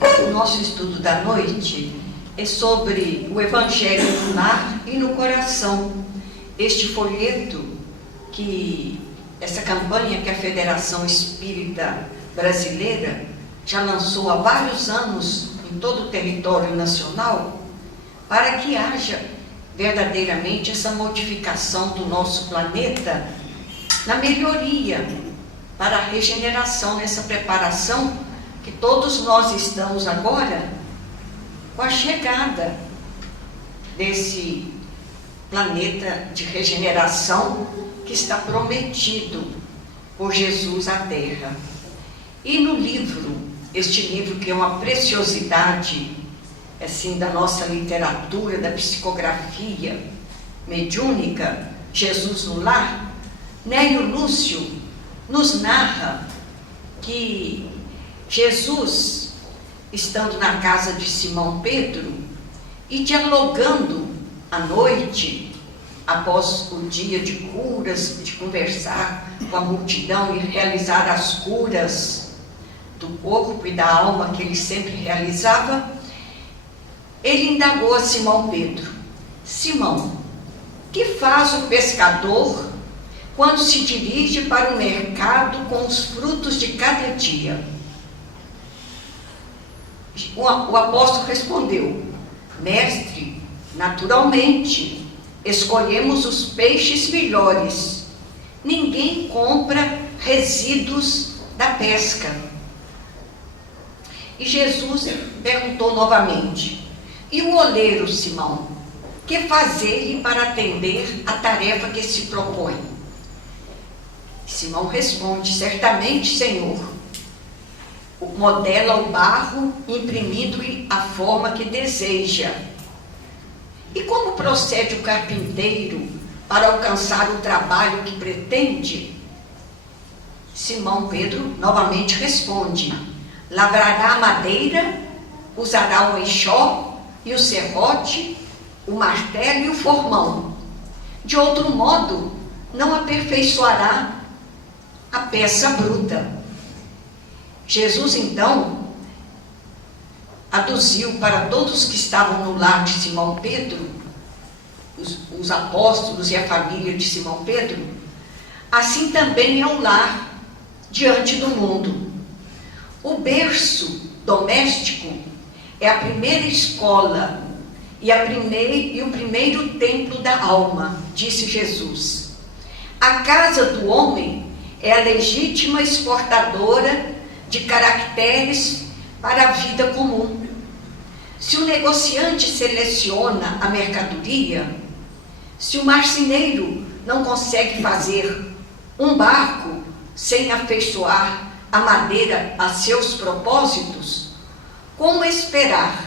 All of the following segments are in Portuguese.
O nosso estudo da noite é sobre o Evangelho no lar e no coração. Este folheto, essa campanha que a Federação Espírita Brasileira já lançou há vários anos em todo o território nacional, para que haja verdadeiramente essa modificação do nosso planeta na melhoria, para a regeneração, essa preparação que todos nós estamos agora com a chegada desse planeta de regeneração que está prometido por Jesus à Terra. E no livro, este livro que é uma preciosidade assim, da nossa literatura, da psicografia mediúnica, Jesus no Lar, Nélio Lúcio nos narra que Jesus, estando na casa de Simão Pedro e dialogando à noite, após o dia de curas, de conversar com a multidão e realizar as curas do corpo e da alma que ele sempre realizava, ele indagou a Simão Pedro: Simão, que faz o pescador quando se dirige para o mercado com os frutos de cada dia? O apóstolo respondeu: Mestre, naturalmente, escolhemos os peixes melhores. Ninguém compra resíduos da pesca. E Jesus perguntou novamente: E o oleiro, Simão, que faz ele para atender a tarefa que se propõe? Simão responde: Certamente, Senhor, modela o barro, imprimindo-lhe a forma que deseja. E como procede o carpinteiro para alcançar o trabalho que pretende? Simão Pedro novamente responde: Lavrará a madeira, usará o enxó e o serrote, o martelo e o formão. De outro modo, não aperfeiçoará a peça bruta. Jesus, então, aduziu para todos que estavam no lar de Simão Pedro, os apóstolos e a família de Simão Pedro: assim também é o lar diante do mundo. O berço doméstico é a primeira escola e o primeiro templo da alma, disse Jesus. A casa do homem é a legítima exportadora de caracteres para a vida comum. Se o negociante seleciona a mercadoria, se o marceneiro não consegue fazer um barco sem afeiçoar a madeira a seus propósitos, como esperar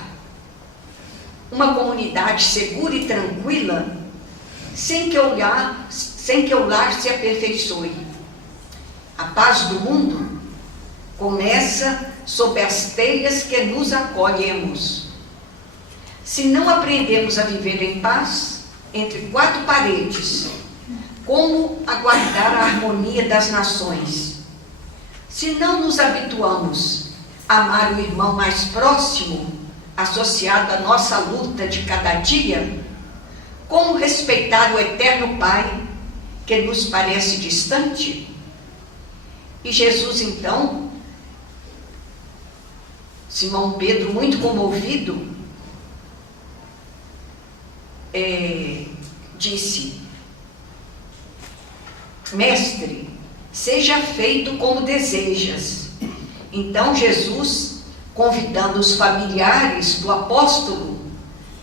uma comunidade segura e tranquila sem que o lar se aperfeiçoe? A paz do mundo começa sob as telhas que nos acolhemos. Se não aprendemos a viver em paz entre quatro paredes, como aguardar a harmonia das nações? Se não nos habituamos a amar o irmão mais próximo, associado à nossa luta de cada dia, como respeitar o eterno Pai, que nos parece distante? E Jesus, então, Simão Pedro, muito comovido, disse: Mestre, seja feito como desejas. Então Jesus, convidando os familiares do apóstolo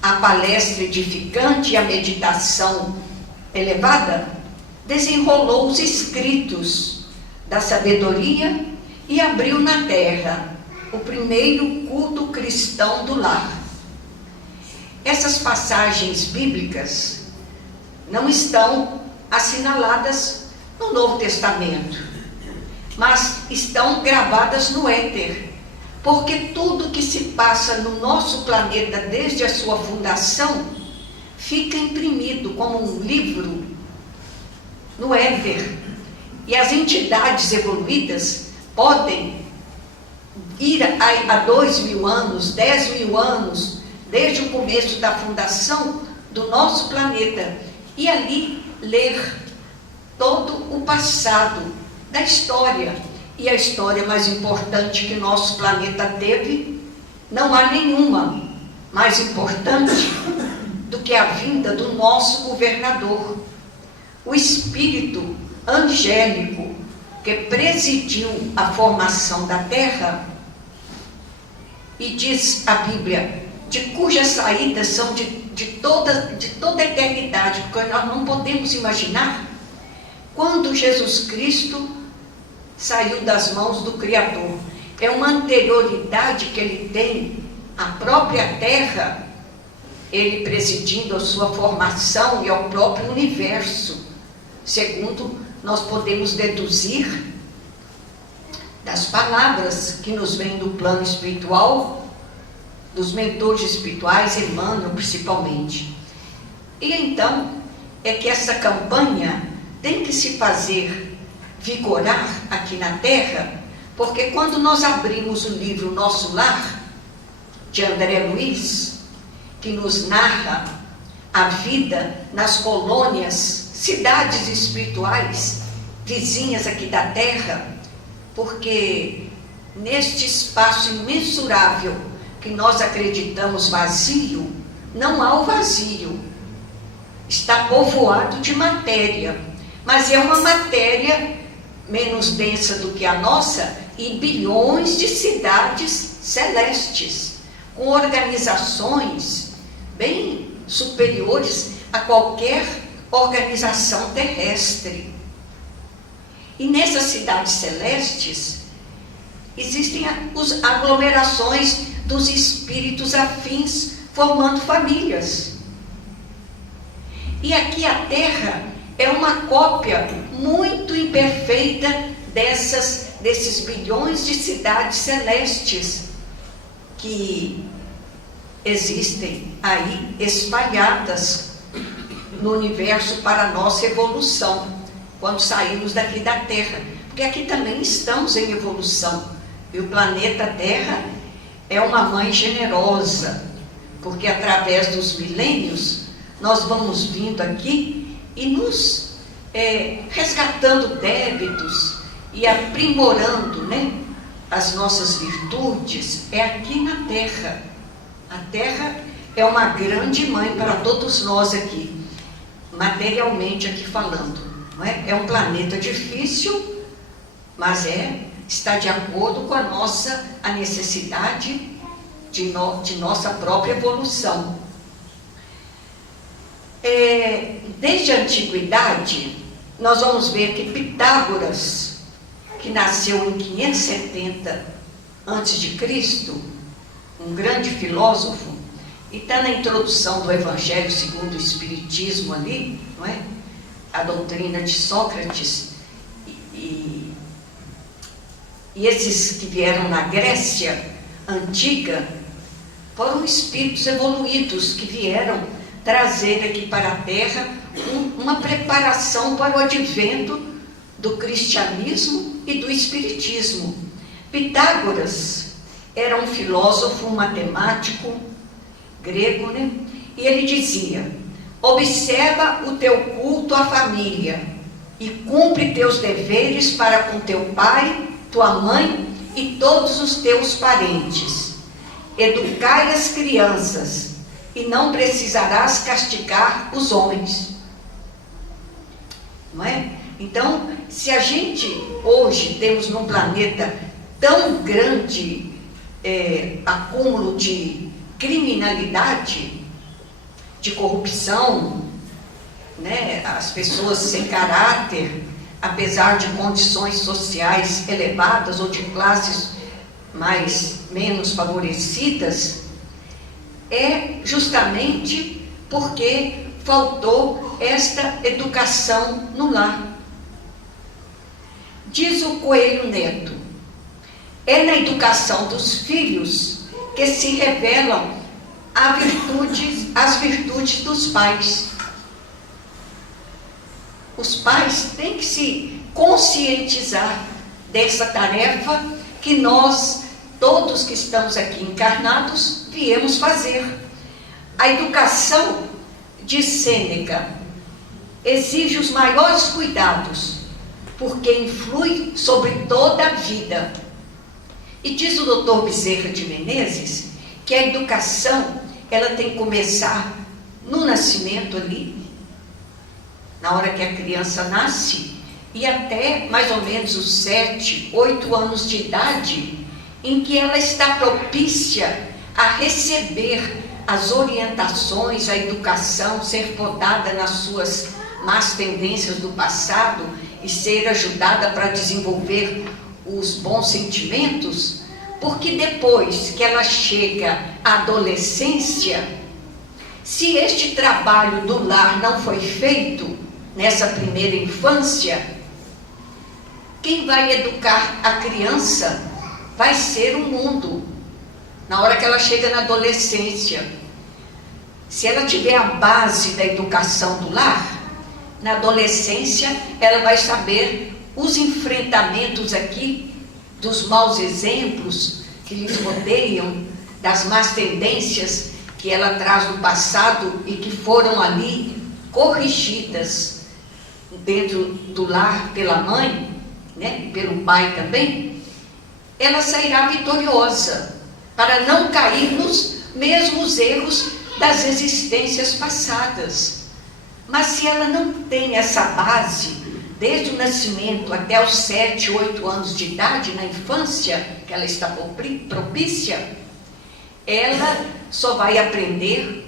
à palestra edificante e à meditação elevada, desenrolou os escritos da sabedoria e abriu na terra o primeiro culto cristão do lar. Essas passagens bíblicas não estão assinaladas no Novo Testamento, mas estão gravadas no éter, porque tudo que se passa no nosso planeta desde a sua fundação fica imprimido como um livro no éter, e as entidades evoluídas podem ir a 2.000 anos, 10.000 anos, desde o começo da fundação do nosso planeta, e ali ler todo o passado da história. E a história mais importante que nosso planeta teve, não há nenhuma mais importante do que a vinda do nosso governador, o espírito angélico que presidiu a formação da Terra. E diz a Bíblia, de cujas saídas são de toda a eternidade, porque nós não podemos imaginar quando Jesus Cristo saiu das mãos do Criador. É uma anterioridade que ele tem à própria Terra, ele presidindo a sua formação e ao próprio universo, segundo nós podemos deduzir das palavras que nos vêm do plano espiritual, dos mentores espirituais, Emmanuel principalmente. E então, é que essa campanha tem que se fazer vigorar aqui na Terra, porque quando nós abrimos o livro Nosso Lar, de André Luiz, que nos narra a vida nas colônias, cidades espirituais, vizinhas aqui da Terra, porque neste espaço imensurável que nós acreditamos vazio, não há o vazio, está povoado de matéria, mas é uma matéria menos densa do que a nossa, e bilhões de cidades celestes, com organizações bem superiores a qualquer organização terrestre. E nessas cidades celestes existem as aglomerações dos espíritos afins, formando famílias. E aqui a Terra é uma cópia muito imperfeita desses bilhões de cidades celestes que existem aí espalhadas no universo para a nossa evolução, quando saímos daqui da Terra, porque aqui também estamos em evolução, e o planeta Terra é uma mãe generosa, porque através dos milênios nós vamos vindo aqui e nos resgatando débitos e aprimorando, né, as nossas virtudes, é aqui na Terra. A Terra é uma grande mãe para todos nós aqui, materialmente aqui falando. Não é? É um planeta difícil, mas está de acordo com a necessidade de nossa própria evolução. Desde a antiguidade, nós vamos ver que Pitágoras, que nasceu em 570 a.C., um grande filósofo, e está na introdução do Evangelho segundo o Espiritismo ali, não é? A doutrina de Sócrates, e esses que vieram na Grécia antiga foram espíritos evoluídos que vieram trazer aqui para a Terra uma preparação para o advento do cristianismo e do espiritismo. Pitágoras era um filósofo, um matemático grego, né? E ele dizia: observa o teu culto à família e cumpre teus deveres para com teu pai, tua mãe e todos os teus parentes. Educai as crianças e não precisarás castigar os homens. Não é? Então, se a gente hoje temos num planeta tão grande acúmulo de criminalidade, de corrupção, né? As pessoas sem caráter, apesar de condições sociais elevadas ou de classes menos favorecidas, é justamente porque faltou esta educação no lar. Diz o Coelho Neto: é na educação dos filhos que se revelam as virtudes dos pais. Os pais têm que se conscientizar dessa tarefa que nós todos que estamos aqui encarnados viemos fazer. A educação, diz Sêneca, exige os maiores cuidados, porque influi sobre toda a vida. E diz o Dr. Bezerra de Menezes que a educação, ela tem que começar no nascimento ali, na hora que a criança nasce, e até mais ou menos os 7, 8 anos de idade, em que ela está propícia a receber as orientações, a educação, ser podada nas suas más tendências do passado e ser ajudada para desenvolver os bons sentimentos, porque depois que ela chega à adolescência, se este trabalho do lar não foi feito nessa primeira infância, quem vai educar a criança vai ser o mundo. Na hora que ela chega na adolescência, se ela tiver a base da educação do lar, na adolescência ela vai saber os enfrentamentos aqui dos maus exemplos que lhes rodeiam, das más tendências que ela traz do passado e que foram ali corrigidas dentro do lar pela mãe, né, e pelo pai também. Ela sairá vitoriosa para não cair nos mesmos erros das existências passadas. Mas se ela não tem essa base, desde o nascimento até os 7, 8 anos de idade, na infância, que ela está propícia, ela só vai aprender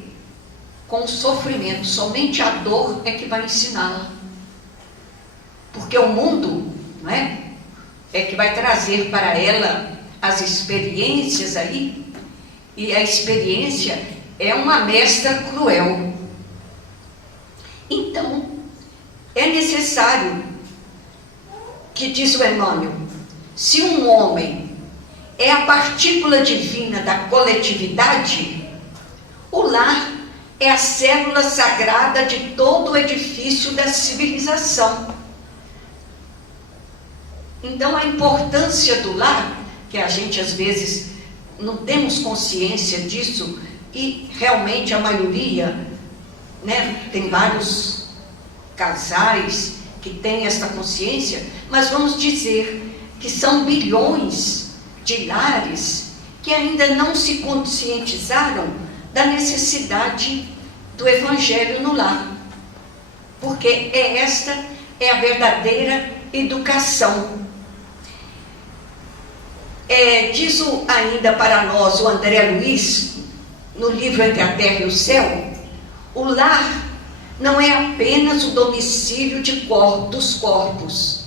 com o sofrimento. Somente a dor é que vai ensiná-la. Porque o mundo, não é que vai trazer para ela as experiências aí, e a experiência é uma mestra cruel. Então, é necessário, que diz o Emmanuel, se um homem é a partícula divina da coletividade, o lar é a célula sagrada de todo o edifício da civilização. Então, a importância do lar, que a gente às vezes não temos consciência disso, e realmente a maioria, né, tem vários casais que têm essa consciência, mas vamos dizer que são bilhões de lares que ainda não se conscientizaram da necessidade do Evangelho no lar, porque esta é a verdadeira educação. Diz ainda para nós o André Luiz, no livro Entre a Terra e o Céu, o lar não é apenas o domicílio dos corpos,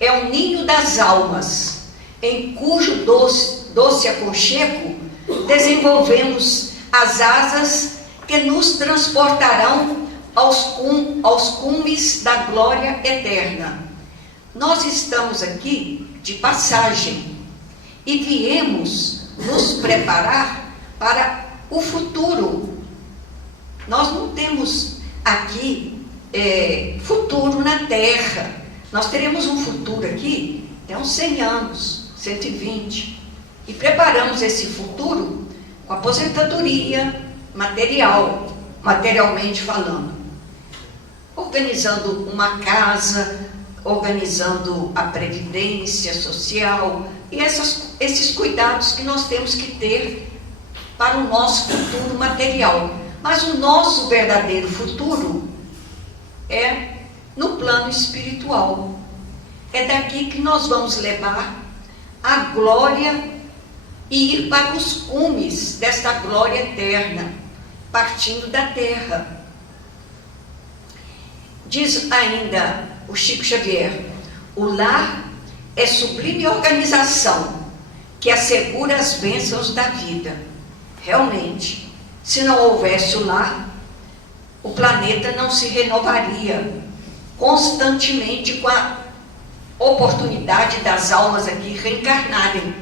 é o ninho das almas, em cujo doce aconchego desenvolvemos as asas que nos transportarão aos cumes da glória eterna. Nós estamos aqui de passagem e viemos nos preparar para o futuro. Nós não temos aqui futuro na Terra. Nós teremos um futuro aqui até uns 100 anos, 120. E preparamos esse futuro com aposentadoria materialmente falando. Organizando uma casa, organizando a previdência social e esses cuidados que nós temos que ter para o nosso futuro material. Mas o nosso verdadeiro futuro é no plano espiritual. É daqui que nós vamos levar a glória e ir para os cumes desta glória eterna, partindo da terra. Diz ainda o Chico Xavier, o lar é sublime organização que assegura as bênçãos da vida. Realmente, se não houvesse o lar, o planeta não se renovaria constantemente com a oportunidade das almas aqui reencarnarem.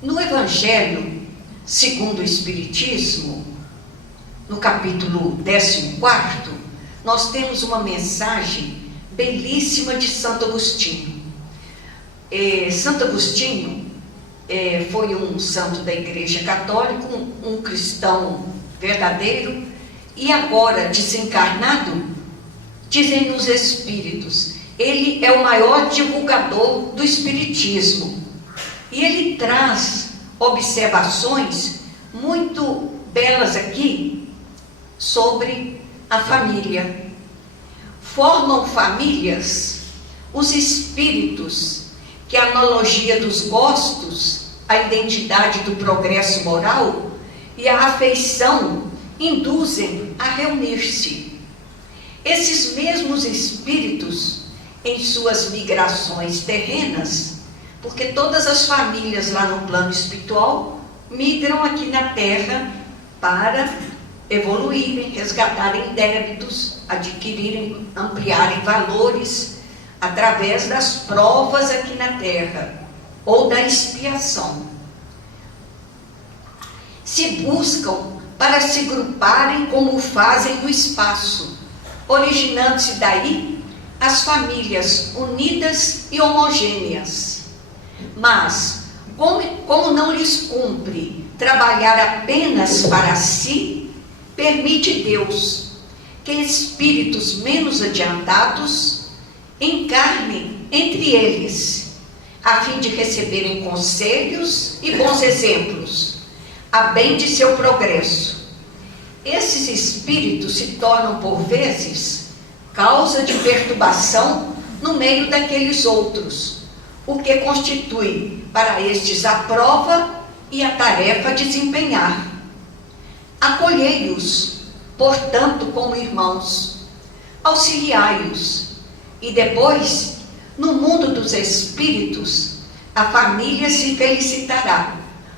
No Evangelho segundo o Espiritismo, no capítulo 14, nós temos uma mensagem belíssima de Santo Agostinho. Santo Agostinho, foi um santo da Igreja Católica, um cristão verdadeiro, e agora desencarnado, dizem os espíritos, ele é o maior divulgador do espiritismo. E ele traz observações muito belas aqui sobre a família. Formam famílias os espíritos que a analogia dos gostos, a identidade do progresso moral e a afeição induzem a reunir-se. Esses mesmos espíritos, em suas migrações terrenas, porque todas as famílias lá no plano espiritual migram aqui na Terra para evoluírem, resgatarem débitos, adquirirem, ampliarem valores através das provas aqui na Terra ou da expiação. Se buscam para se gruparem como fazem no espaço, originando-se daí as famílias unidas e homogêneas. Mas, como não lhes cumpre trabalhar apenas para si, permite Deus que espíritos menos adiantados encarnem entre eles, a fim de receberem conselhos e bons exemplos, a bem de seu progresso. Esses espíritos se tornam, por vezes, causa de perturbação no meio daqueles outros, o que constitui para estes a prova e a tarefa a desempenhar. Acolhei-os, portanto, como irmãos, auxiliai-os, e depois, no mundo dos espíritos, a família se felicitará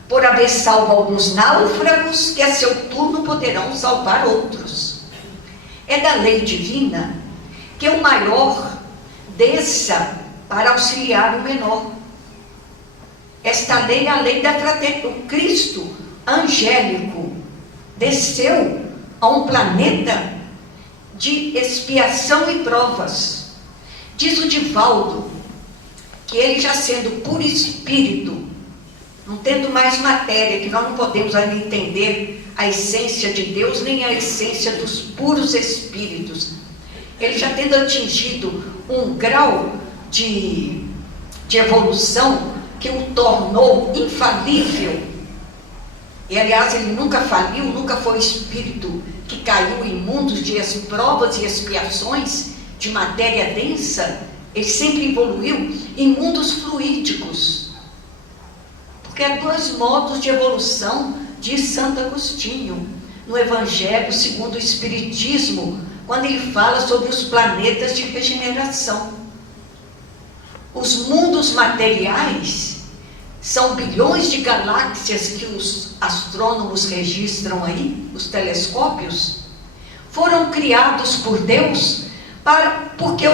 por haver salvo alguns náufragos que a seu turno poderão salvar outros. É da lei divina que o maior desça para auxiliar o menor. Esta lei é a lei da fraternidade. O Cristo angélico desceu a um planeta de expiação e provas. Diz o Divaldo que ele, já sendo puro espírito, não tendo mais matéria, que nós não podemos ainda entender a essência de Deus, nem a essência dos puros espíritos, ele já tendo atingido um grau de evolução que o tornou infalível, e aliás ele nunca faliu, nunca foi espírito que caiu em mundos de provas e expiações de matéria densa, ele sempre evoluiu em mundos fluídicos, porque há dois modos de evolução, diz Santo Agostinho, no Evangelho segundo o Espiritismo, quando ele fala sobre os planetas de regeneração. Os mundos materiais são bilhões de galáxias que os astrônomos registram aí, os telescópios, foram criados por Deus porque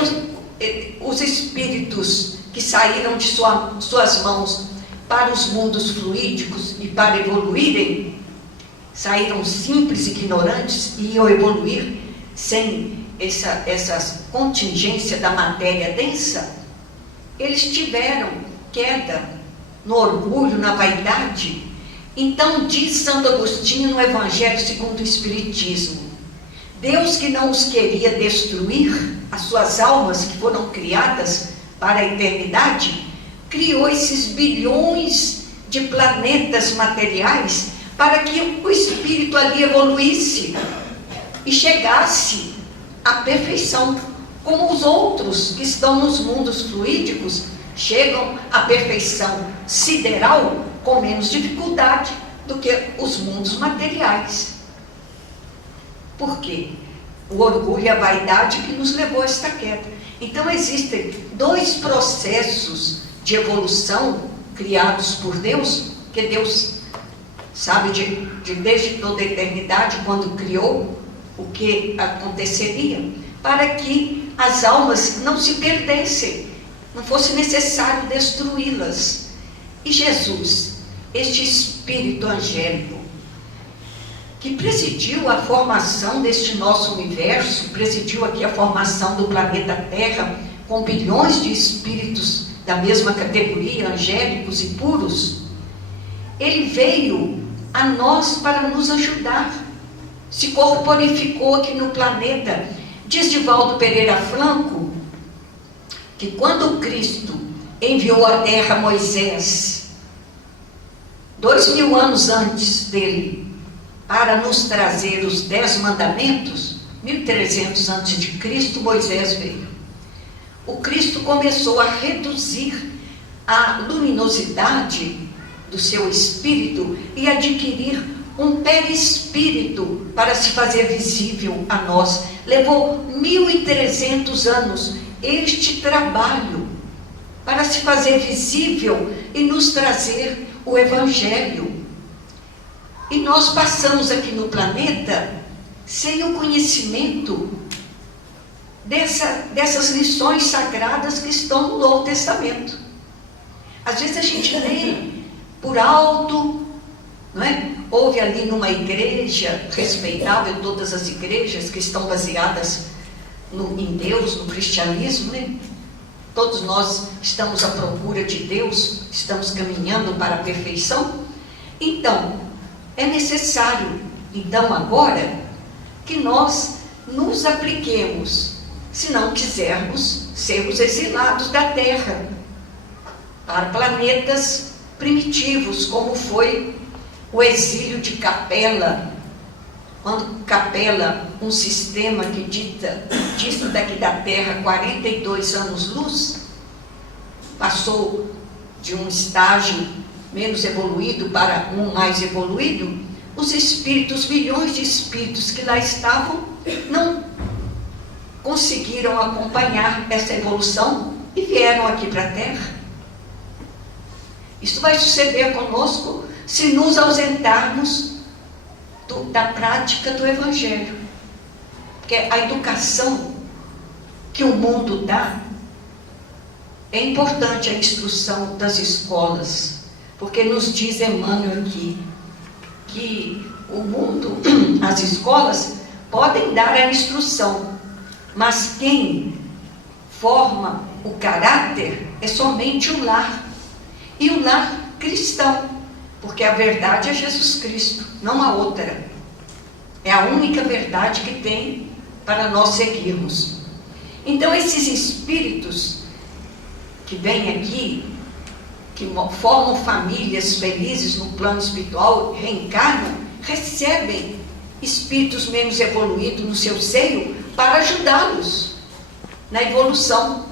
os espíritos que saíram de suas mãos para os mundos fluídicos e para evoluírem, saíram simples, ignorantes e iam evoluir sem essa contingência da matéria densa. Eles tiveram queda no orgulho, na vaidade. Então diz Santo Agostinho no Evangelho segundo o Espiritismo, Deus, que não os queria destruir, as suas almas que foram criadas para a eternidade, criou esses bilhões de planetas materiais para que o espírito ali evoluísse e chegasse à perfeição, como os outros que estão nos mundos fluídicos chegam à perfeição sideral com menos dificuldade do que os mundos materiais. Por quê? O orgulho e a vaidade que nos levou a esta queda. Então existem dois processos de evolução criados por Deus, que Deus sabe desde toda a eternidade, quando criou o que aconteceria, para que as almas não se perdessem, não fosse necessário destruí-las. E Jesus, este espírito angélico, que presidiu a formação deste nosso universo, presidiu aqui a formação do planeta Terra, com bilhões de espíritos da mesma categoria, angélicos e puros, ele veio a nós para nos ajudar, se corporificou aqui no planeta. Diz Divaldo Pereira Franco que quando Cristo enviou à terra Moisés, 2000 anos antes dele, para nos trazer os 10 mandamentos, 1300 antes de Cristo, Moisés veio. O Cristo começou a reduzir a luminosidade do seu espírito e adquirir um perispírito para se fazer visível a nós. Levou 1300 anos este trabalho para se fazer visível e nos trazer o Evangelho. E nós passamos aqui no planeta sem o conhecimento dessas lições sagradas que estão no Novo Testamento. Às vezes a gente lê por alto, não é? Houve ali numa igreja respeitável, todas as igrejas que estão baseadas em Deus, no cristianismo, né? Todos nós estamos à procura de Deus, estamos caminhando para a perfeição. Então, é necessário, então agora, que nós nos apliquemos, se não quisermos sermos exilados da Terra, para planetas primitivos, como foi o exílio de Capela, quando Capela, um sistema que dista daqui da Terra 42 anos-luz, passou de um estágio menos evoluído para um mais evoluído, os espíritos, milhões de espíritos que lá estavam, não conseguiram acompanhar essa evolução e vieram aqui para a Terra. Isso vai suceder conosco se nos ausentarmos da prática do Evangelho. Porque a educação que o mundo dá é importante, a instrução das escolas, porque nos diz Emmanuel aqui que o mundo, as escolas podem dar a instrução, mas quem forma o caráter é somente o lar. E o lar cristão, porque a verdade é Jesus Cristo, não há outra. É a única verdade que tem para nós seguirmos. Então esses espíritos que vêm aqui, que formam famílias felizes no plano espiritual, reencarnam, recebem espíritos menos evoluídos no seu seio para ajudá-los na evolução.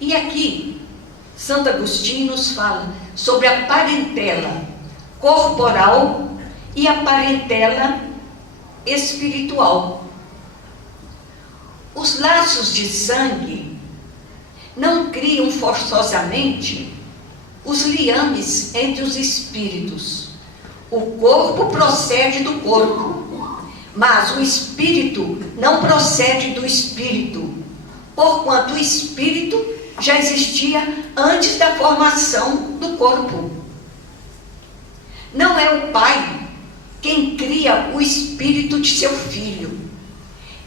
E aqui Santo Agostinho nos fala sobre a parentela corporal e a parentela espiritual. Os laços de sangue não criam forçosamente os liames entre os espíritos. O corpo procede do corpo, mas o espírito não procede do espírito, porquanto o espírito já existia antes da formação do corpo. Não é o pai quem cria o espírito de seu filho.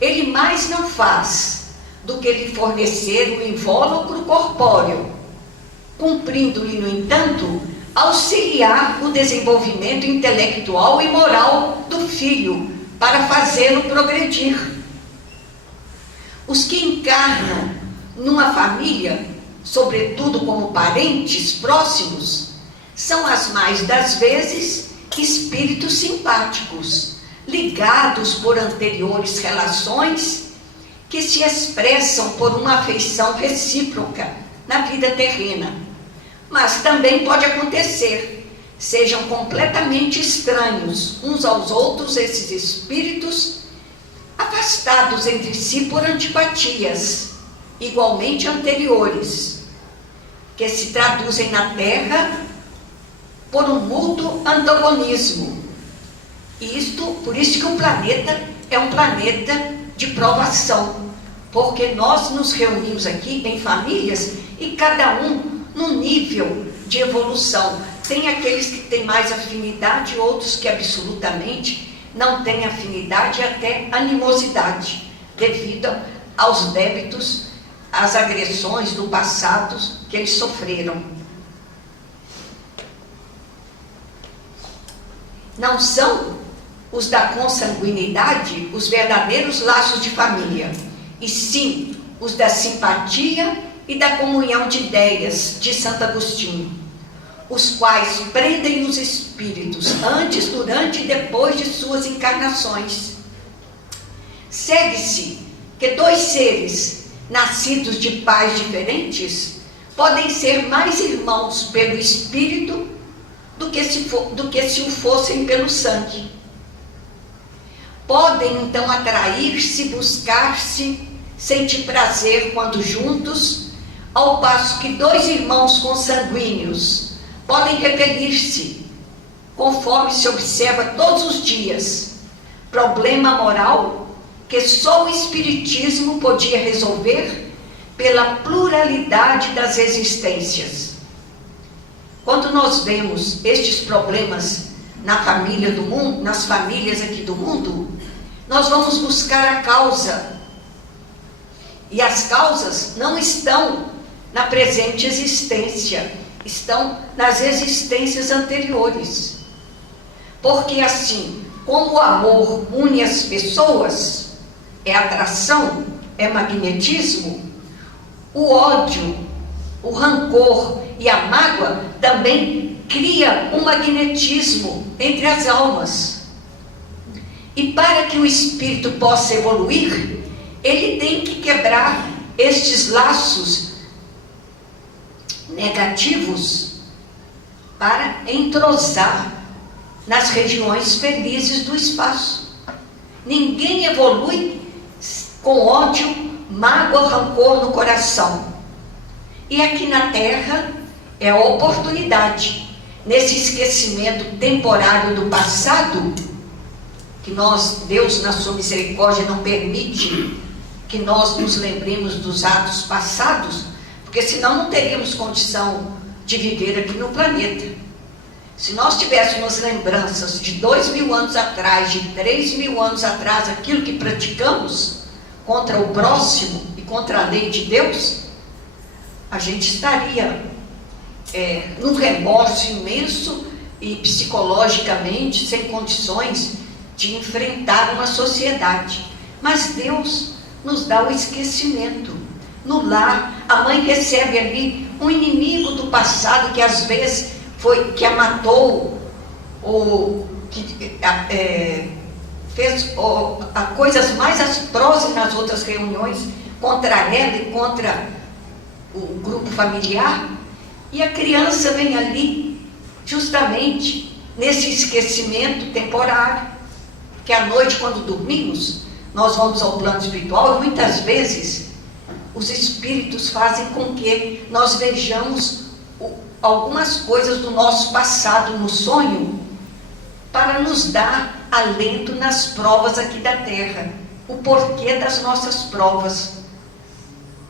Ele mais não faz do que lhe fornecer o invólucro corpóreo, cumprindo-lhe, no entanto, auxiliar o desenvolvimento intelectual e moral do filho, para fazê-lo progredir. Os que encarnam numa família, sobretudo como parentes próximos, são as mais das vezes espíritos simpáticos, ligados por anteriores relações, que se expressam por uma afeição recíproca na vida terrena. Mas também pode acontecer, sejam completamente estranhos uns aos outros esses espíritos, afastados entre si por antipatias, igualmente anteriores, que se traduzem na Terra por um mútuo antagonismo. Por isso que o planeta é um planeta de provação, porque nós nos reunimos aqui em famílias e cada um num nível de evolução. Tem aqueles que têm mais afinidade, outros que absolutamente não têm afinidade e até animosidade, devido aos débitos, às agressões do passado que eles sofreram. não são os da consanguinidade os verdadeiros laços de família, e sim os da simpatia e da comunhão de ideias de Santo Agostinho, os quais prendem os espíritos antes, durante e depois de suas encarnações. Segue-se que dois seres nascidos de pais diferentes podem ser mais irmãos pelo espírito do que se o fossem pelo sangue. Podem então atrair-se, buscar-se, sentir prazer quando juntos, ao passo que dois irmãos consanguíneos podem repelir-se, conforme se observa todos os dias, problema moral que só o Espiritismo podia resolver pela pluralidade das existências. Quando nós vemos estes problemas na família do mundo, nas famílias aqui do mundo, nós vamos buscar a causa. E as causas não estão na presente existência, estão nas existências anteriores. Porque assim, como o amor une as pessoas, é atração, é magnetismo, o ódio, o rancor e a mágoa também cria um magnetismo entre as almas. E para que o espírito possa evoluir, ele tem que quebrar estes laços negativos para entrosar nas regiões felizes do espaço. Ninguém evolui com ódio, mágoa, rancor no coração. E aqui na Terra é a oportunidade, nesse esquecimento temporário do passado, que Deus na sua misericórdia não permite que nós nos lembremos dos atos passados, porque senão não teríamos condição de viver aqui no planeta. Se nós tivéssemos lembranças de 2000 anos atrás, de 3000 anos atrás, aquilo que praticamos contra o próximo e contra a lei de Deus, a gente estaria num remorso imenso e psicologicamente sem condições de enfrentar uma sociedade. Mas Deus nos dá o esquecimento. No lar, a mãe recebe ali um inimigo do passado que às vezes foi que a matou, ou que fez coisas mais atrozes nas outras reuniões contra ela e contra o grupo familiar, e a criança vem ali justamente nesse esquecimento temporário, que à noite, quando dormimos, nós vamos ao plano espiritual e muitas vezes os espíritos fazem com que nós vejamos algumas coisas do nosso passado no sonho, para nos dar alento nas provas aqui da Terra, o porquê das nossas provas.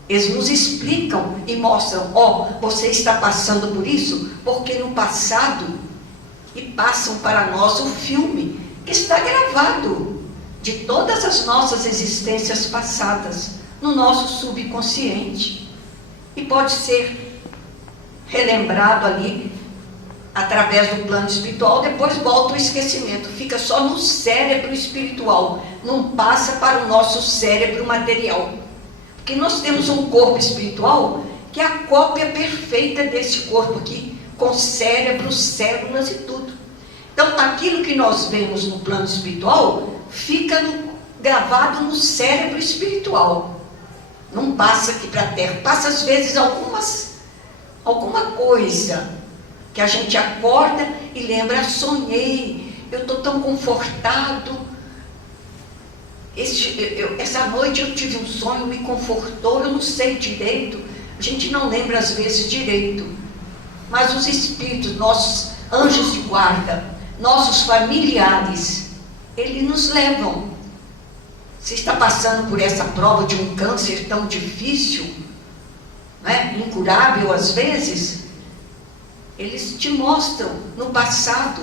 Eles nos explicam e mostram, você está passando por isso, porque no passado, e passam para nós o filme, que está gravado, de todas as nossas existências passadas, no nosso subconsciente, e pode ser relembrado ali, através do plano espiritual, depois volta o esquecimento, fica só no cérebro espiritual, não passa para o nosso cérebro material. Porque nós temos um corpo espiritual que é a cópia perfeita desse corpo aqui, com cérebro, células e tudo. Então, aquilo que nós vemos no plano espiritual, fica gravado no cérebro espiritual. Não passa aqui para a Terra, passa às vezes alguma coisa, que a gente acorda e lembra, sonhei, eu estou tão confortado, essa noite eu tive um sonho, me confortou, eu não sei direito, a gente não lembra às vezes direito, mas os espíritos, nossos anjos de guarda, nossos familiares, eles nos levam. Você está passando por essa prova de um câncer tão difícil, né, incurável às vezes, eles te mostram no passado.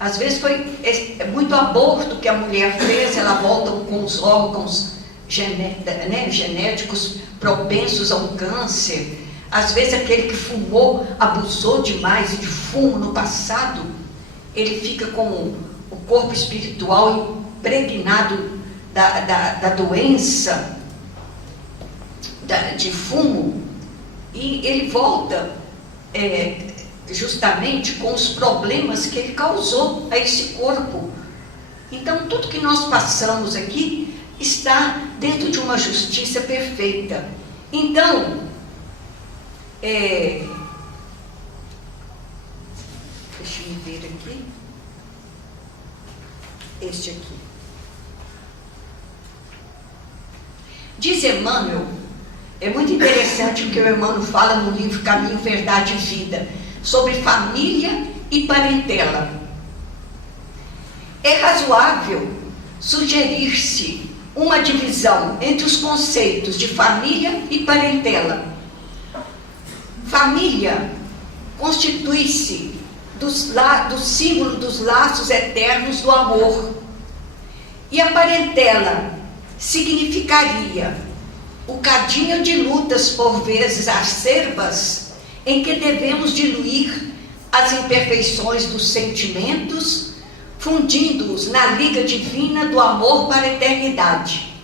Às vezes foi muito aborto que a mulher fez, ela volta com os órgãos genéticos propensos ao câncer. Às vezes aquele que fumou, abusou demais de fumo no passado, ele fica com o corpo espiritual impregnado da doença, de fumo, e ele volta justamente com os problemas que ele causou a esse corpo. Então, tudo que nós passamos aqui está dentro de uma justiça perfeita. Então, deixa eu ver aqui, este aqui. Diz Emmanuel, é muito interessante o que o Emmanuel fala no livro Caminho, Verdade e Vida, sobre família e parentela. É razoável sugerir-se uma divisão entre os conceitos de família e parentela. Família constitui-se do símbolo dos laços eternos do amor, e a parentela significaria o cadinho de lutas, por vezes acerbas, em que devemos diluir as imperfeições dos sentimentos, fundindo-os na liga divina do amor para a eternidade.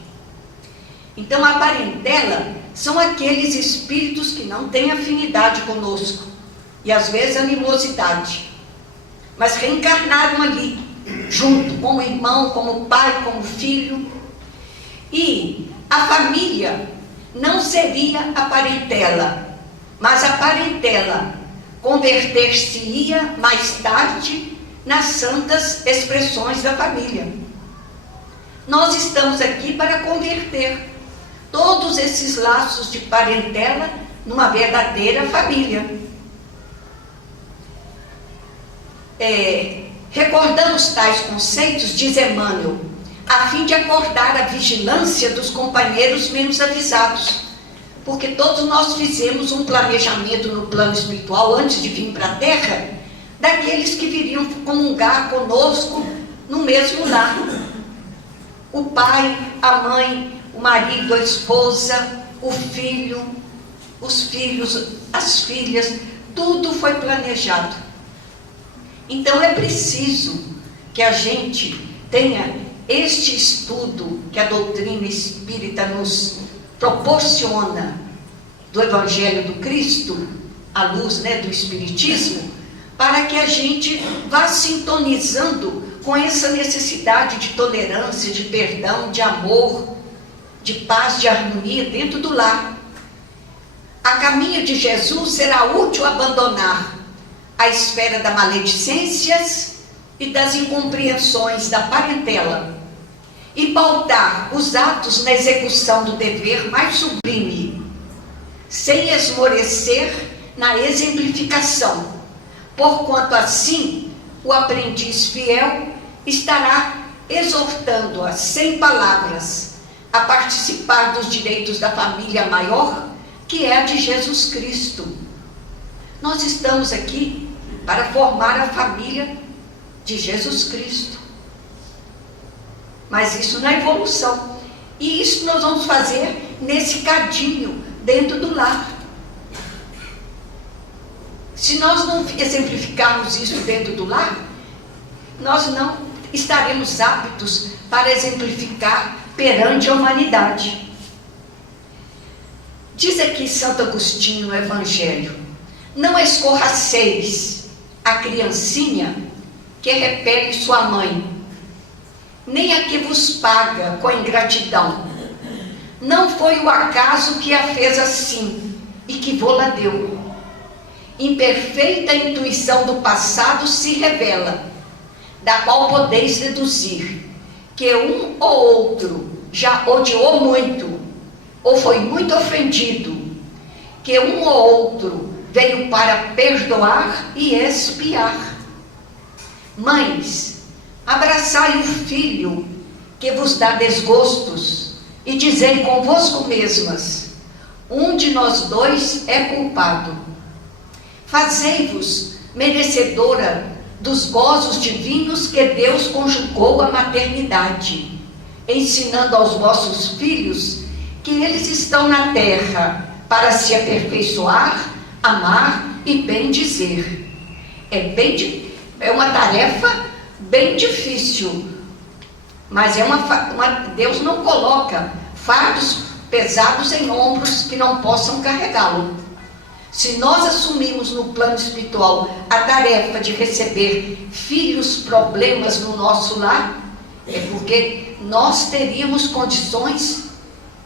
Então, a parentela são aqueles espíritos que não têm afinidade conosco, e às vezes animosidade, mas reencarnaram ali, junto, como irmão, como pai, como filho. E a família não seria a parentela, mas a parentela converter-se-ia mais tarde nas santas expressões da família. Nós estamos aqui para converter todos esses laços de parentela numa verdadeira família. Recordamos tais conceitos, diz Emmanuel, a fim de acordar a vigilância dos companheiros menos avisados, porque todos nós fizemos um planejamento no plano espiritual antes de vir para a Terra, daqueles que viriam comungar conosco no mesmo lar. O pai, a mãe, o marido, a esposa, o filho, os filhos, as filhas, tudo foi planejado. Então é preciso que a gente tenha este estudo que a doutrina espírita nos proporciona do Evangelho do Cristo, à luz, do Espiritismo, para que a gente vá sintonizando com essa necessidade de tolerância, de perdão, de amor, de paz, de harmonia dentro do lar. A caminho de Jesus será útil abandonar a esfera das maledicências e das incompreensões da parentela e pautar os atos na execução do dever mais sublime, sem esmorecer na exemplificação, porquanto assim o aprendiz fiel estará exortando-a sem palavras a participar dos direitos da família maior, que é a de Jesus Cristo. Nós estamos aqui para formar a família de Jesus Cristo. Mas isso na evolução. E isso nós vamos fazer nesse cadinho dentro do lar. Se nós não exemplificarmos isso dentro do lar, nós não estaremos aptos para exemplificar perante a humanidade. Diz aqui Santo Agostinho no Evangelho: não escorraceis a criancinha que repele sua mãe, nem a que vos paga com ingratidão. Não foi o acaso que a fez assim e que vô-la deu. Imperfeita intuição do passado se revela, da qual podeis deduzir que um ou outro já odiou muito, ou foi muito ofendido, que um ou outro veio para perdoar e expiar. Mães, abraçai o filho que vos dá desgostos e dizei convosco mesmas: um de nós dois é culpado. Fazei-vos merecedora dos gozos divinos que Deus conjugou à maternidade, ensinando aos vossos filhos que eles estão na terra para se aperfeiçoar, amar e bem dizer. É uma tarefa bem difícil, mas Deus não coloca fardos pesados em ombros que não possam carregá-lo. Se nós assumimos no plano espiritual a tarefa de receber filhos problemas no nosso lar, é porque nós teríamos condições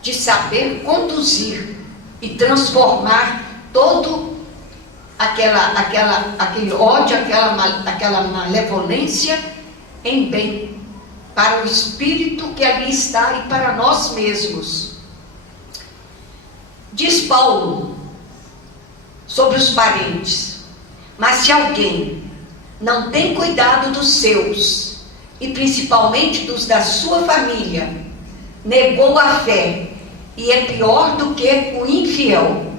de saber conduzir e transformar todo aquele ódio, aquela malevolência em bem para o espírito que ali está e para nós mesmos. Diz Paulo sobre os parentes: mas se alguém não tem cuidado dos seus, e principalmente dos da sua família, negou a fé e é pior do que o infiel.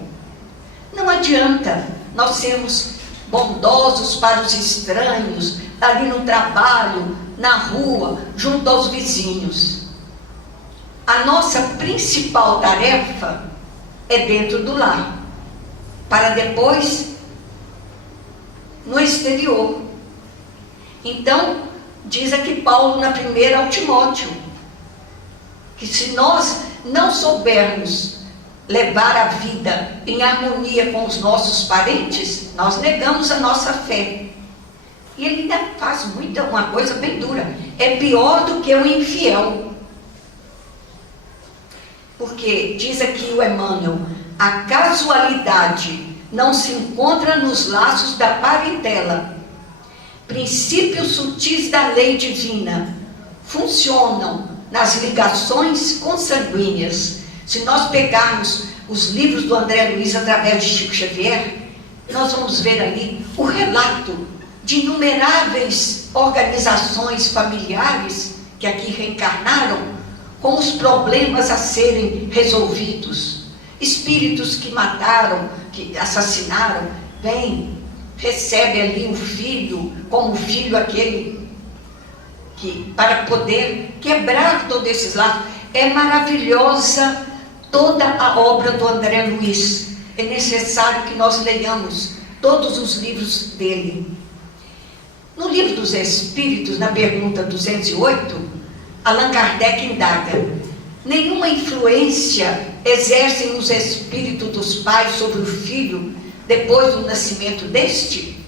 Não adianta nós sermos bondosos para os estranhos, ali no trabalho, na rua, junto aos vizinhos. A nossa principal tarefa é dentro do lar, para depois no exterior. Então, diz aqui Paulo na primeira ao Timóteo, que se nós não soubermos levar a vida em harmonia com os nossos parentes, nós negamos a nossa fé. E ele ainda faz uma coisa bem dura: é pior do que o infiel. Porque diz aqui o Emmanuel: a casualidade não se encontra nos laços da parentela. Princípios sutis da lei divina funcionam nas ligações consanguíneas. Se nós pegarmos os livros do André Luiz através de Chico Xavier, nós vamos ver ali o relato de inumeráveis organizações familiares que aqui reencarnaram, com os problemas a serem resolvidos. Espíritos que mataram, que assassinaram, vem, recebe ali um filho, como filho aquele, que, para poder quebrar todos esses laços. É maravilhosa toda a obra do André Luiz. É necessário que nós leiamos todos os livros dele. No Livro dos Espíritos, na pergunta 208, Allan Kardec indaga: nenhuma influência exercem os espíritos dos pais sobre o filho depois do nascimento deste?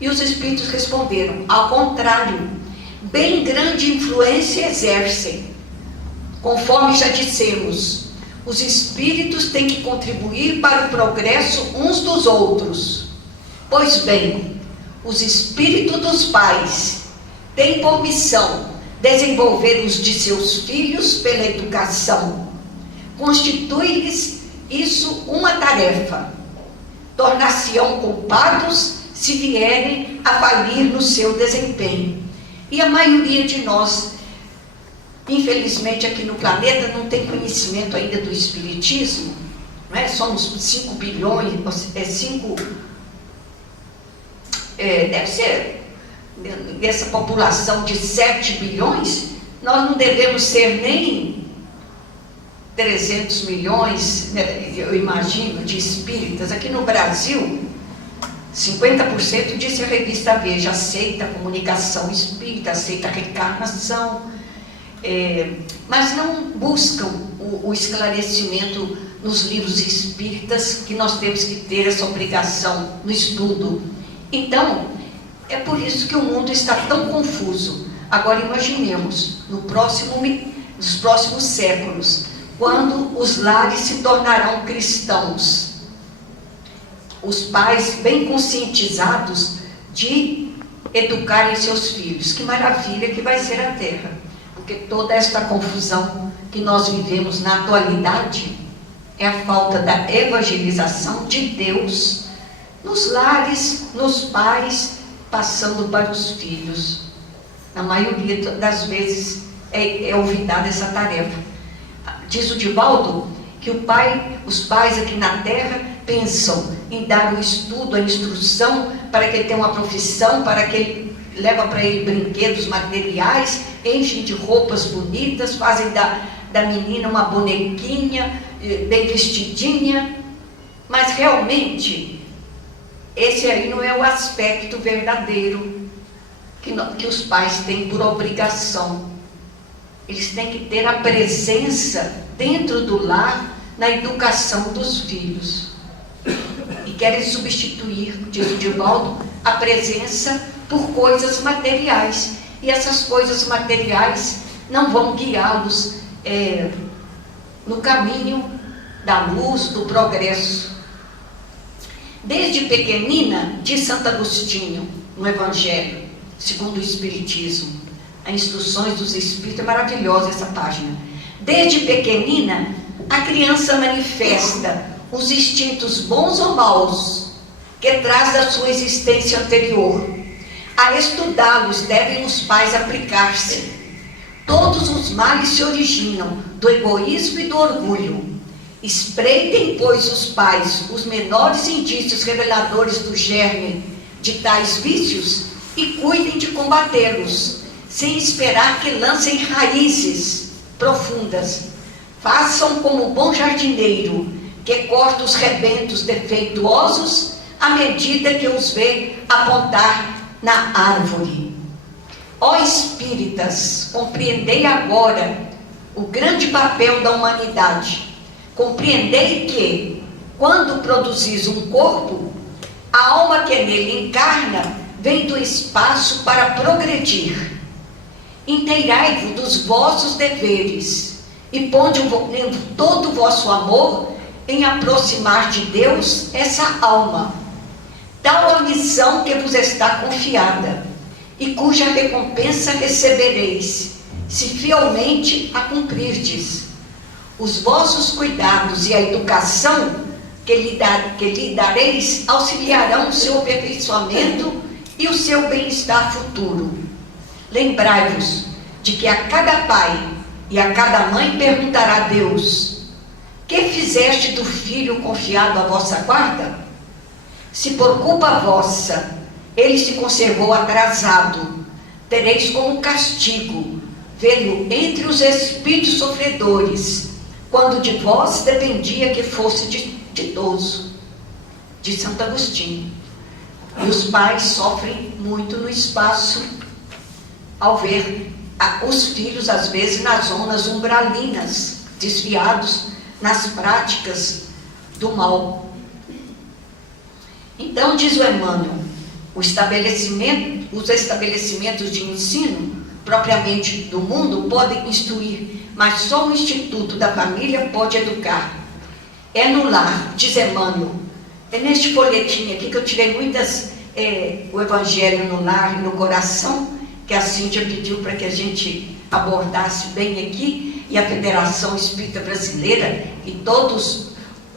E os espíritos responderam: ao contrário, bem grande influência exercem. Conforme já dissemos, os espíritos têm que contribuir para o progresso uns dos outros. Pois bem, os espíritos dos pais têm por missão desenvolver os de seus filhos pela educação. Constitui-lhes isso uma tarefa. Tornar-se-ão culpados se vierem a falir no seu desempenho. E a maioria de nós, infelizmente, aqui no planeta não tem conhecimento ainda do espiritismo, não é? Somos 5 bilhões, deve ser dessa população de 7 bilhões, nós não devemos ser nem 300 milhões, eu imagino, de espíritas. Aqui no Brasil, 50% disse a revista Veja, aceita a comunicação espírita, aceita a reencarnação, mas não buscam o esclarecimento nos livros espíritas, que nós temos que ter essa obrigação no estudo. Então, é por isso que o mundo está tão confuso. Agora imaginemos, nos próximos séculos, quando os lares se tornarão cristãos, os pais bem conscientizados de educarem seus filhos. Que maravilha que vai ser a Terra, porque toda esta confusão que nós vivemos na atualidade é a falta da evangelização de Deus nos lares, nos pais, passando para os filhos. Na maioria das vezes é olvidada essa tarefa. Diz o Divaldo que os pais aqui na Terra pensam em dar o estudo, a instrução, para que ele tenha uma profissão, para que ele leva para ele brinquedos materiais, enchem de roupas bonitas, fazem da menina uma bonequinha, bem vestidinha, mas realmente esse aí não é o aspecto verdadeiro que os pais têm por obrigação. Eles têm que ter a presença dentro do lar, na educação dos filhos. E querem substituir, diz o Divaldo, a presença por coisas materiais. E essas coisas materiais não vão guiá-los no caminho da luz, do progresso. Desde pequenina, diz Santo Agostinho, no Evangelho, segundo o Espiritismo, as Instruções dos Espíritos, é maravilhosa essa página. Desde pequenina, a criança manifesta os instintos bons ou maus que traz da sua existência anterior. A estudá-los devem os pais aplicar-se. Todos os males se originam do egoísmo e do orgulho. Espreitem, pois, os pais os menores indícios reveladores do germe de tais vícios e cuidem de combatê-los, sem esperar que lancem raízes profundas. Façam como o bom jardineiro, que corta os rebentos defeituosos à medida que os vê apontar na árvore. Ó espíritas, compreendei agora o grande papel da humanidade. Compreendei que, quando produzis um corpo, a alma que nele encarna vem do espaço para progredir. Inteirai-vos dos vossos deveres e ponde todo o vosso amor em aproximar de Deus essa alma. Tal a missão que vos está confiada e cuja recompensa recebereis, se fielmente a cumprirdes. Os vossos cuidados e a educação que lhe dareis auxiliarão o seu aperfeiçoamento e o seu bem-estar futuro. Lembrai-vos de que a cada pai e a cada mãe perguntará a Deus: que fizeste do filho confiado à vossa guarda? Se por culpa vossa ele se conservou atrasado, tereis como castigo vê-lo entre os espíritos sofredores, quando de vós dependia que fosse ditoso. De Santo Agostinho. E os pais sofrem muito no espaço ao ver os filhos, às vezes, nas zonas umbralinas, desviados nas práticas do mal. Então, diz o Emmanuel, os estabelecimentos de ensino, propriamente do mundo, podem instruir, mas só o Instituto da Família pode educar. É no lar, diz Emmanuel. É neste folhetim aqui que eu tirei muitas, o Evangelho no lar e no coração, que a Cíntia pediu para que a gente abordasse bem aqui, e a Federação Espírita Brasileira e todos,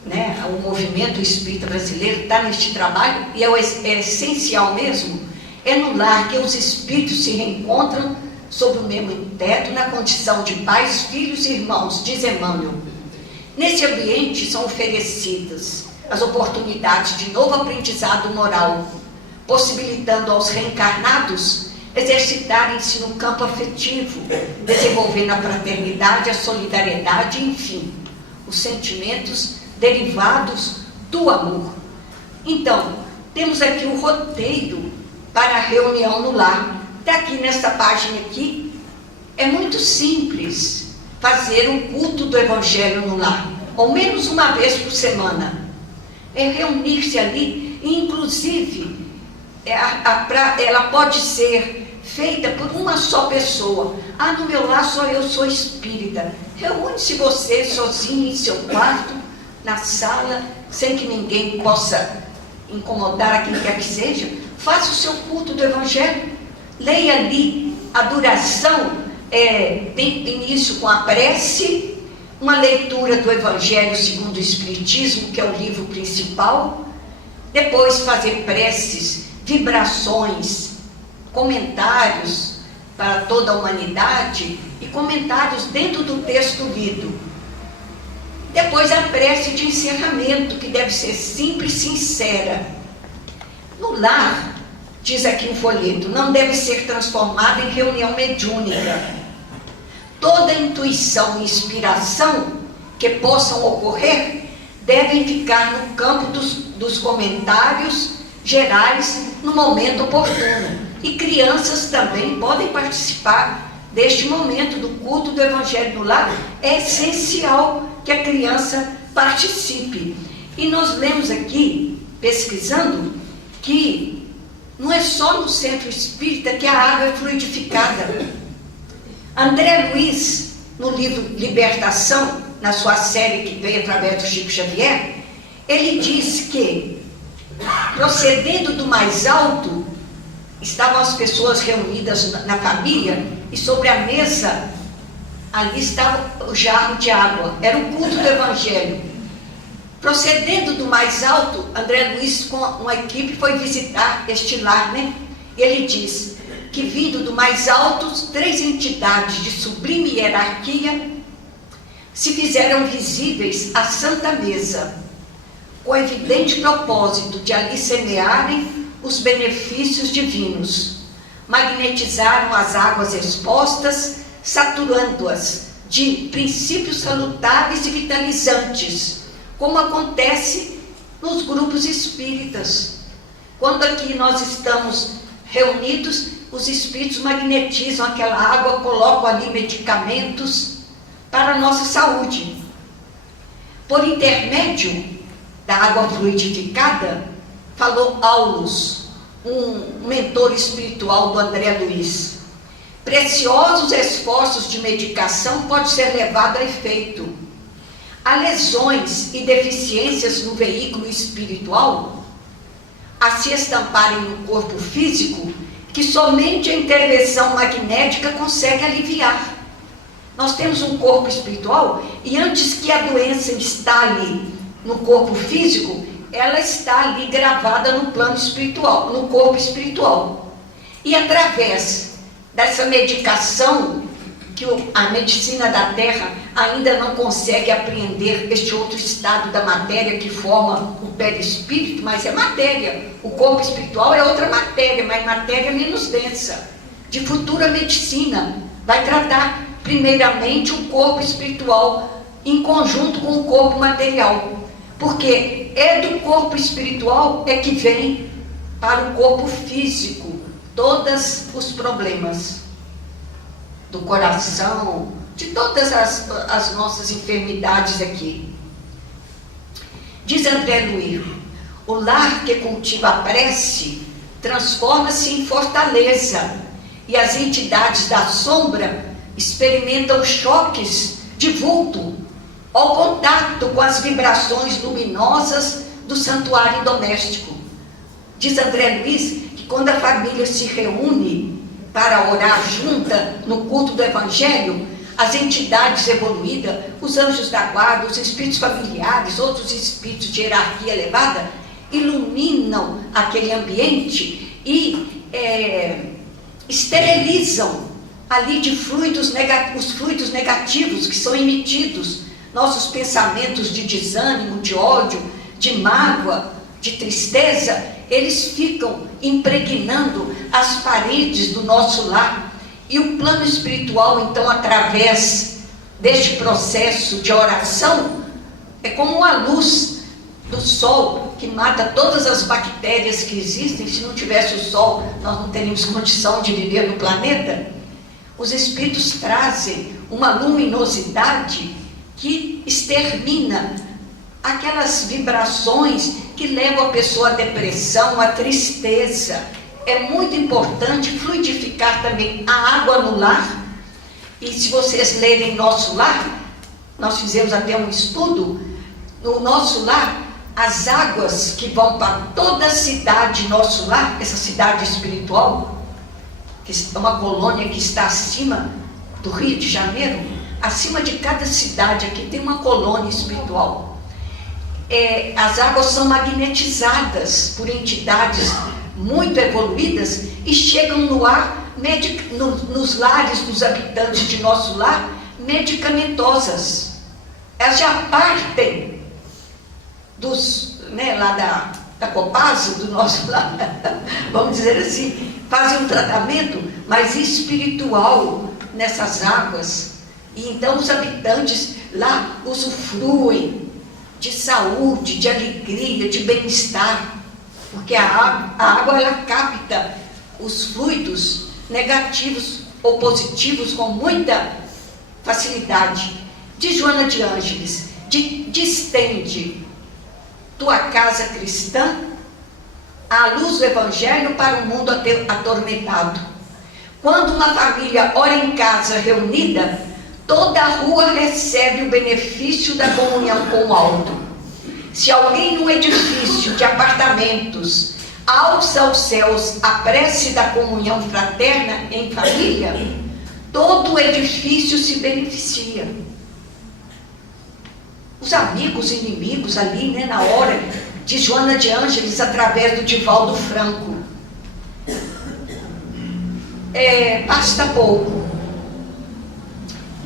né, o movimento espírita brasileiro está neste trabalho, e é essencial mesmo. É no lar que os espíritos se reencontram sob o mesmo teto, na condição de pais, filhos e irmãos, diz Emmanuel. Nesse ambiente são oferecidas as oportunidades de novo aprendizado moral, possibilitando aos reencarnados exercitarem-se no campo afetivo, desenvolvendo a fraternidade, a solidariedade, enfim, os sentimentos derivados do amor. Então, temos aqui o roteiro para a reunião no lar. Está aqui nesta página aqui. É muito simples fazer um culto do Evangelho no lar, ao menos uma vez por semana. É reunir-se ali, e inclusive ela pode ser feita por uma só pessoa. Ah, no meu lar só eu sou espírita. Reúne-se você sozinho em seu quarto, na sala, sem que ninguém possa incomodar a quem quer que seja. Faça o seu culto do Evangelho. Leia ali a duração, tem início com a prece, uma leitura do Evangelho segundo o Espiritismo, que é o livro principal, depois fazer preces, vibrações, comentários para toda a humanidade e comentários dentro do texto lido. Depois a prece de encerramento, que deve ser simples e sincera. No lar, diz aqui o folheto, não deve ser transformada em reunião mediúnica. Toda intuição e inspiração que possam ocorrer devem ficar no campo dos comentários gerais no momento oportuno. E crianças também podem participar deste momento do culto do Evangelho no Lar. É essencial que a criança participe. E nós lemos aqui, pesquisando, que não é só no centro espírita que a água é fluidificada. André Luiz, no livro Libertação, na sua série que veio através do Chico Xavier, ele diz que, procedendo do mais alto, estavam as pessoas reunidas na família e sobre a mesa, ali estava o jarro de água. Era o culto do Evangelho. Procedendo do mais alto, André Luiz com uma equipe foi visitar este lar, né? E ele diz que vindo do mais alto, 3 entidades de sublime hierarquia se fizeram visíveis à Santa Mesa, com evidente propósito de ali semearem os benefícios divinos. Magnetizaram as águas expostas, saturando-as de princípios salutares e vitalizantes, como acontece nos grupos espíritas. Quando aqui nós estamos reunidos, os espíritos magnetizam aquela água, colocam ali medicamentos para a nossa saúde. Por intermédio da água fluidificada, falou Aulus, um mentor espiritual do André Luiz, preciosos esforços de medicação podem ser levados a efeito. Há lesões e deficiências no veículo espiritual a se estamparem no corpo físico que somente a intervenção magnética consegue aliviar. Nós temos um corpo espiritual e antes que a doença instale no corpo físico, ela está ali gravada no plano espiritual, no corpo espiritual. E através dessa medicação, que a medicina da Terra ainda não consegue apreender este outro estado da matéria que forma o perispírito, mas é matéria. O corpo espiritual é outra matéria, mas matéria menos densa. De futura medicina, vai tratar primeiramente o corpo espiritual em conjunto com o corpo material. Porque é do corpo espiritual é que vem para o corpo físico todos os problemas do coração, de todas as nossas enfermidades aqui. Diz André Luiz, o lar que cultiva a prece transforma-se em fortaleza e as entidades da sombra experimentam choques de vulto ao contato com as vibrações luminosas do santuário doméstico. Diz André Luiz que quando a família se reúne para orar junta no culto do Evangelho, as entidades evoluídas, os anjos da guarda, os espíritos familiares, outros espíritos de hierarquia elevada, iluminam aquele ambiente e esterilizam ali de fluidos os fluidos negativos que são emitidos. Nossos pensamentos de desânimo, de ódio, de mágoa, de tristeza, eles ficam impregnando as paredes do nosso lar. E o plano espiritual, então, através deste processo de oração, é como a luz do sol que mata todas as bactérias que existem. Se não tivesse o sol, nós não teríamos condição de viver no planeta. Os espíritos trazem uma luminosidade que extermina aquelas vibrações que levam a pessoa à depressão, à tristeza. É muito importante fluidificar também a água no lar. E se vocês lerem Nosso Lar, nós fizemos até um estudo. No Nosso Lar, as águas que vão para toda a cidade Nosso Lar, essa cidade espiritual, que é uma colônia que está acima do Rio de Janeiro, acima de cada cidade aqui tem uma colônia espiritual. As águas são magnetizadas por entidades muito evoluídas e chegam no ar, nos lares dos habitantes de Nosso Lar, medicamentosas. Elas já partem lá da Copasa, do Nosso Lar, vamos dizer assim, fazem um tratamento mais espiritual nessas águas. E então os habitantes lá usufruem de saúde, de alegria, de bem-estar, porque a água ela capta os fluidos negativos ou positivos com muita facilidade. Diz Joana de Ângeles: distende tua casa cristã à luz do Evangelho para o mundo atormentado. Quando uma família ora em casa reunida, toda a rua recebe o benefício da comunhão com o alto. Se alguém num edifício de apartamentos alça aos céus a prece da comunhão fraterna em família, todo o edifício se beneficia. Os amigos, inimigos ali, né, na hora de Joana de Ângeles, através do Divaldo Franco. Basta pouco.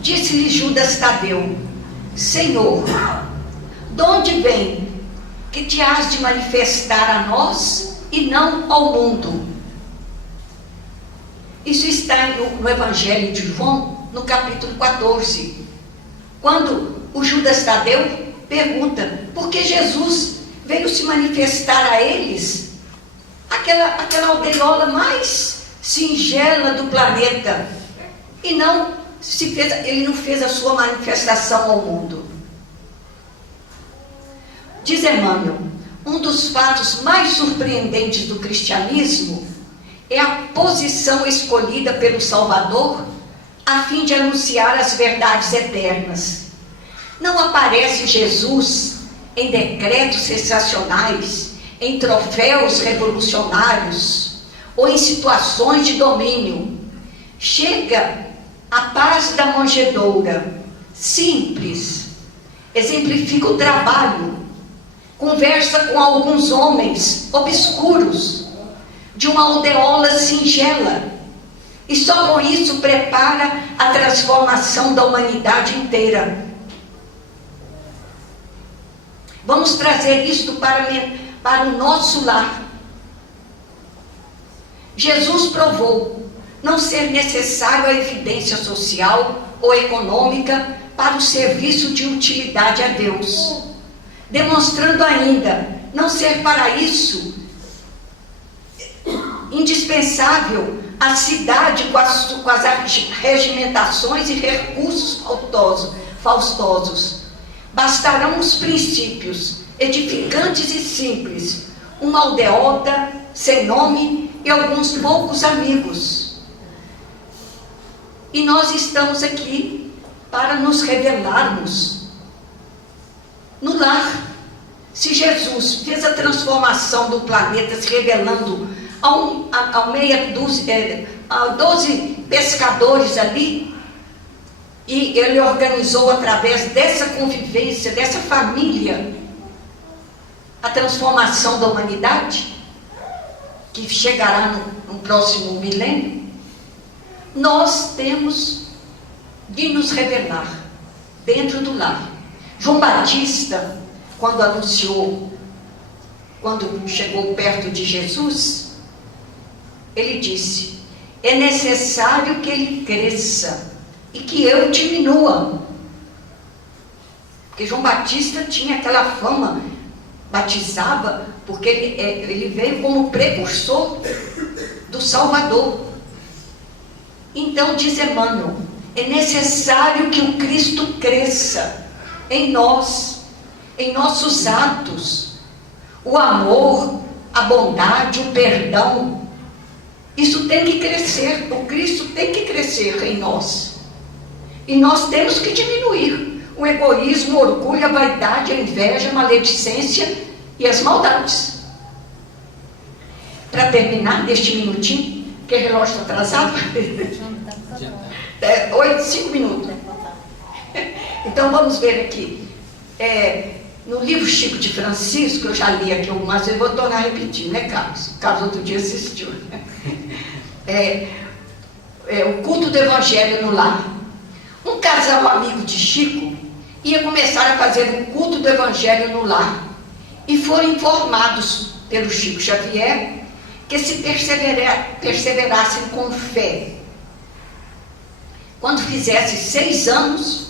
Disse-lhe Judas Tadeu: Senhor, de onde vem que te has de manifestar a nós e não ao mundo? Isso está no Evangelho de João, no capítulo 14, quando o Judas Tadeu pergunta por que Jesus veio se manifestar a eles, aquela aldeiola mais singela do planeta, e ele não fez a sua manifestação ao mundo. Diz Emmanuel: um dos fatos mais surpreendentes do cristianismo é a posição escolhida pelo Salvador a fim de anunciar as verdades eternas. Não aparece Jesus em decretos sensacionais, em troféus revolucionários ou em situações de domínio. Chega a paz da manjedoura, simples, exemplifica o trabalho, conversa com alguns homens obscuros, de uma aldeola singela, e só com isso prepara a transformação da humanidade inteira. Vamos trazer isto para o nosso lar. Jesus provou não ser necessário a evidência social ou econômica para o serviço de utilidade a Deus, demonstrando ainda não ser para isso indispensável a cidade com as regimentações e recursos faustosos. Bastarão os princípios edificantes e simples, uma aldeota sem nome e alguns poucos amigos. E nós estamos aqui para nos revelarmos no lar. Se Jesus fez a transformação do planeta se revelando a 12 pescadores ali, e ele organizou através dessa convivência, dessa família, a transformação da humanidade, que chegará no próximo milênio. Nós temos de nos revelar dentro do lar. João Batista, quando chegou perto de Jesus, ele disse: é necessário que ele cresça e que eu diminua. Porque João Batista tinha aquela fama, batizava, porque ele veio como precursor do Salvador. Então, diz Emmanuel, é necessário que o Cristo cresça em nós, em nossos atos, o amor, a bondade, o perdão. Isso tem que crescer, o Cristo tem que crescer em nós. E nós temos que diminuir o egoísmo, o orgulho, a vaidade, a inveja, a maledicência e as maldades. Para terminar neste minutinho, porque o relógio está atrasado, 5 minutos. Então vamos ver aqui. No livro Chico de Francisco, eu já li aqui algumas vezes, vou tornar a repetir, né, Carlos? Carlos outro dia assistiu. O culto do Evangelho no lar. Um casal amigo de Chico ia começar a fazer um culto do Evangelho no lar, e foram informados pelo Chico Xavier que se perseverassem com fé, quando fizesse 6 anos,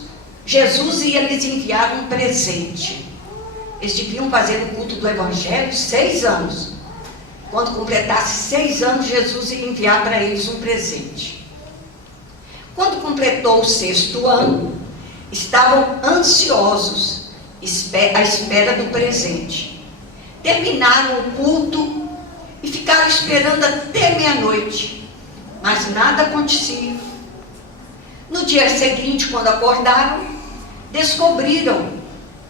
Jesus ia lhes enviar um presente. Eles deviam fazer o culto do Evangelho 6 anos. quando completasse 6 anos, Jesus ia enviar para eles um presente. Quando completou o 6º ano, estavam ansiosos, à espera do presente. Terminaram o culto e ficaram esperando até meia-noite, mas nada acontecia. No dia seguinte, quando acordaram, descobriram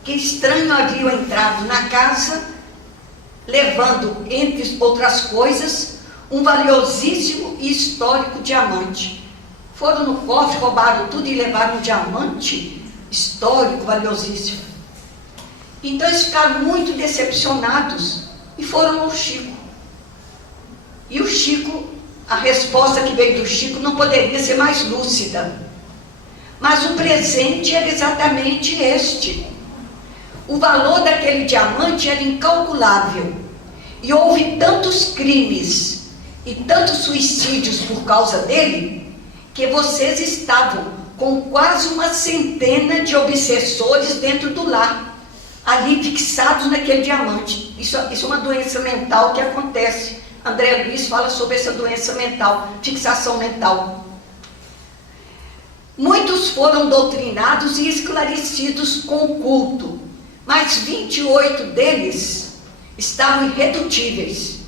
que estranho havia entrado na casa, levando, entre outras coisas, um valiosíssimo e histórico diamante. Foram no cofre, roubaram tudo e levaram um diamante histórico, valiosíssimo. Então eles ficaram muito decepcionados e foram ao Chico. E o Chico, a resposta que veio do Chico não poderia ser mais lúcida. Mas o presente era exatamente este. O valor daquele diamante era incalculável. E houve tantos crimes e tantos suicídios por causa dele, que vocês estavam com quase uma centena de obsessores dentro do lar, ali fixados naquele diamante. Isso é uma doença mental que acontece. André Luiz fala sobre essa doença mental, fixação mental. Muitos foram doutrinados e esclarecidos com o culto, mas 28 deles estavam irredutíveis.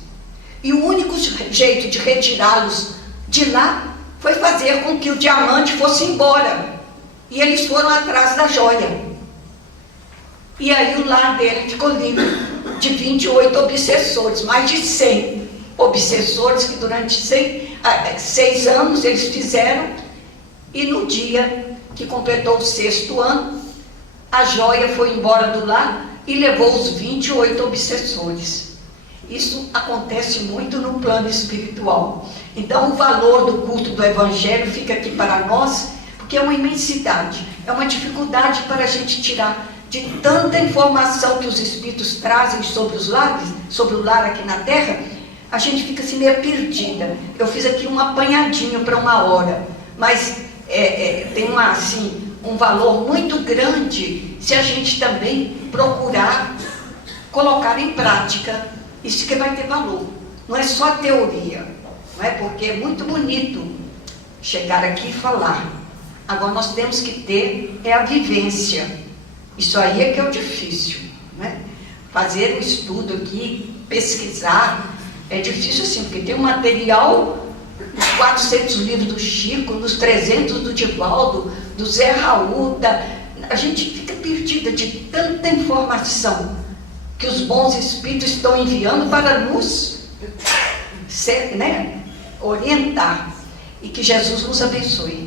E o único jeito de retirá-los de lá foi fazer com que o diamante fosse embora. E eles foram atrás da joia. E aí o lar dele ficou livre de 28 obsessores, mais de 100 obsessores que durante 6 anos eles fizeram. E no dia que completou o 6º ano, a joia foi embora do lar e levou os 28 obsessores. Isso acontece muito no plano espiritual. Então o valor do culto do Evangelho fica aqui para nós, porque é uma imensidade, é uma dificuldade para a gente tirar de tanta informação que os Espíritos trazem sobre os lares, sobre o lar aqui na Terra. A gente fica assim meio perdida. Eu fiz aqui um apanhadinho para 1 hora, mas tem um valor muito grande se a gente também procurar colocar em prática. Isso que vai ter valor. Não é só teoria, não é? Porque é muito bonito chegar aqui e falar. Agora nós temos que ter a vivência. Isso aí é que é o difícil, não é? Fazer um estudo aqui, pesquisar, é difícil assim, porque tem um material nos 400 livros do Chico, nos 300 do Divaldo, do Zé Raul, a gente fica perdida de tanta informação que os bons espíritos estão enviando para nos orientar. E que Jesus nos abençoe.